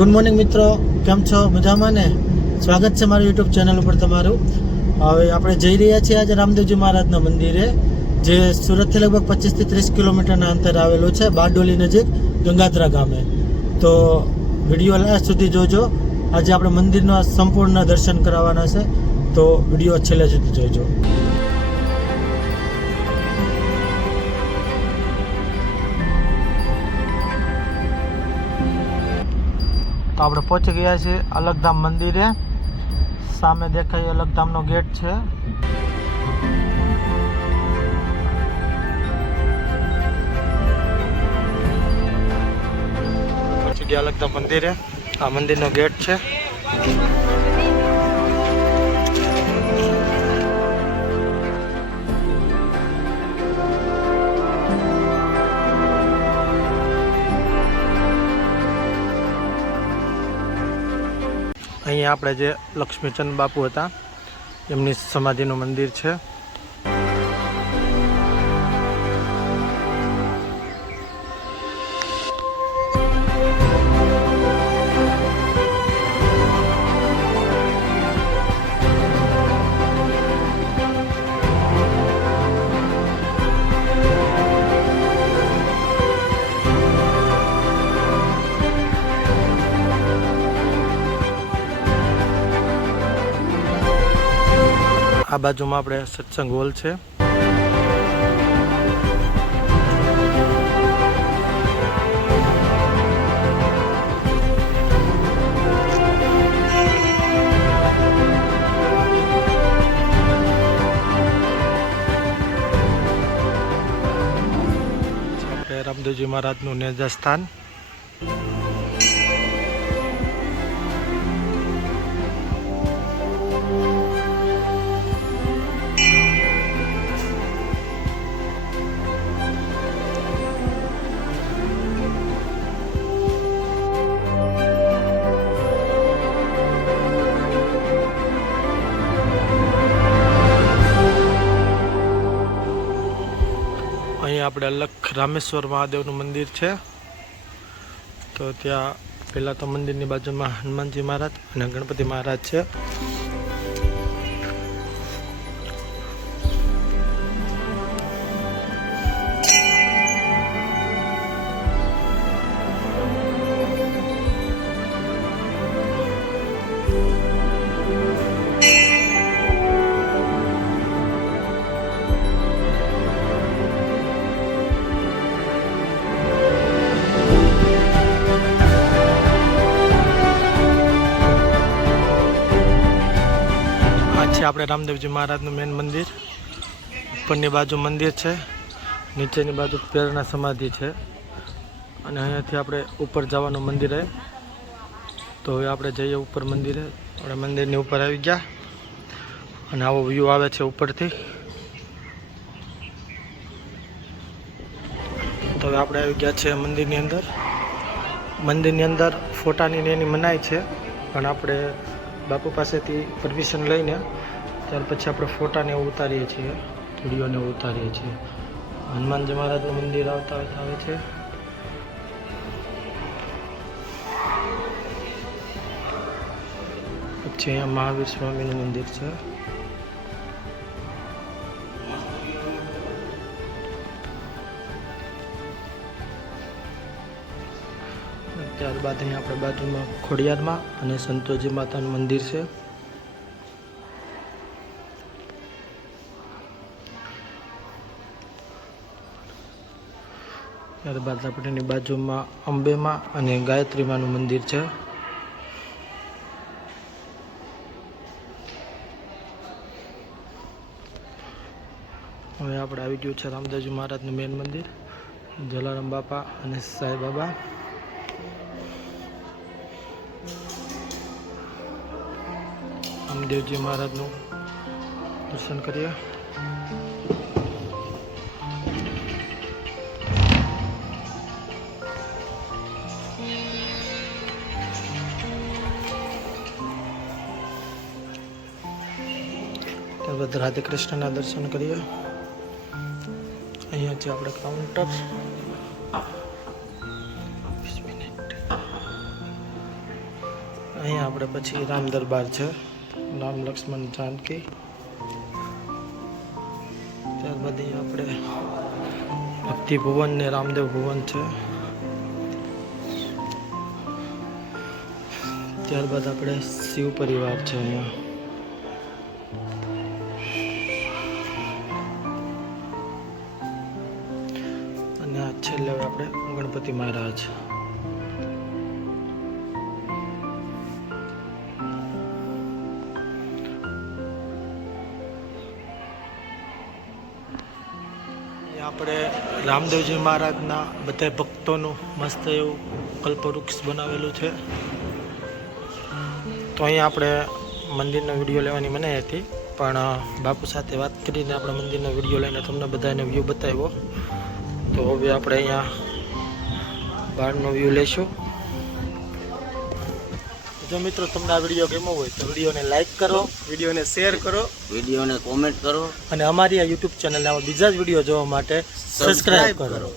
Good morning મિત્રો, કેમ છો? મજામાં ને? સ્વાગત છે મારી યુટ્યુબ ચેનલ ઉપર તમારું. હવે આપણે જઈ રહ્યા છીએ આજે રામદેવજી મહારાજના મંદિરે, જે સુરતથી લગભગ 25 થી 30 કિલોમીટરના અંતરે આવેલું છે, બારડોલી નજીક ગંગાધરા ગામે. તો વિડીયો લાસ્ટ સુધી જોજો. આજે આપણે મંદિરના સંપૂર્ણ દર્શન કરાવવાના છે, તો વિડીયો છેલ્લે સુધી જોજો. તો આપણે પહોંચી ગયા છીએ અલગધામ મંદિરે. સામે દેખાય અલગધામનો ગેટ છે. પહોંચી ગયા અલગધામ મંદિરે. આ મંદિરનો ગેટ છે. અહીંયા આપણે જે લક્ષ્મીચંદ બાપુ હતા એમની સમાધિનું મંદિર છે. આ બાજુમાં આપણે સત્સંગ હોલ છે. આપણે રામદેવજી મહારાજનું નેજા સ્થાન. અહીંયા આપણે અલખ રામેશ્વર મહાદેવનું મંદિર છે. તો ત્યાં પહેલાં તો મંદિરની બાજુમાં હનુમાનજી મહારાજ અને ગણપતિ મહારાજ છે. આપણે રામદેવજી મહારાજનું મેન મંદિર. ઉપરની બાજુ મંદિર છે, નીચેની બાજુ પ્રેરણા સમાધિ છે, અને અહીંયાથી આપણે ઉપર જવાનું મંદિરે. તો હવે આપણે જઈએ ઉપર મંદિરે. આપણે મંદિરની ઉપર આવી ગયા અને આવો વ્યૂ આવે છે ઉપરથી. તો હવે આપણે આવી ગયા છે મંદિરની અંદર. મંદિરની અંદર ફોટાની એની મનાઈ છે, પણ આપણે બાપુ પાસેથી પરમિશન લઈને ત્યાર પછી આપણે ફોટાને ઉતારીએ છીએ, વિડીયોને ઉતારીએ છીએ. હનુમાનજી મહારાજનું મંદિર આવે છે. પછી અહીંયા મહાવીર સ્વામીનું મંદિર છે. ત્યારબાદ અહીંયા આપણે બાજુમાં ખોડિયારમાં અને સંતોષજી માતાનું મંદિર છે. ત્યારબાદ આપણેની બાજુમાં અંબેમાં અને ગાયત્રીમાનું મંદિર છે. હવે આપણે આવી ગયું છે રામદેવજી મહારાજનું મેન મંદિર, જલારામ બાપા અને સાંઈ બાબા. રામદેવજી મહારાજનું દર્શન કરીએ. ત્યારબાદ રાધે કૃષ્ણના દર્શન કરીએ. અહીંયા છે આપણે કાઉન્ટર. અહીંયા આપણે પછી રામ દરબાર છે, રામ લક્ષ્મણ જાનકી. ત્યારબાદ અહીંયા આપણે ભક્તિ ભુવન ને રામદેવ ભુવન છે. ત્યારબાદ આપણે શિવ પરિવાર છે અહીંયા. અને આ છેલ્લે આપણે ગણપતિ મહારાજ. આપણે રામદેવજી મહારાજના બધા ભક્તોનું મસ્ત એવું કલ્પવૃક્ષ બનાવેલું છે. તો અહીંયા આપણે મંદિરનો વિડીયો લેવાની મનાઈ હતી, પણ બાપુ સાથે વાત કરીને આપણે મંદિરનો વિડીયો લઈને તમને બધાને વ્યૂ બતાવ્યો. તો હવે આપણે અહીંયા બહારનો વ્યૂ લઈશું. જો મિત્રો તમને આ વિડીયો ગમ્યો હોય તો વિડીયોને લાઈક કરો, વિડીયોને શેર કરો, વિડીયોને કોમેન્ટ કરો અને અમારી આ યુટ્યુબ ચેનલના બીજા જ વિડીયો જોવા માટે સબસ્ક્રાઈબ કરો.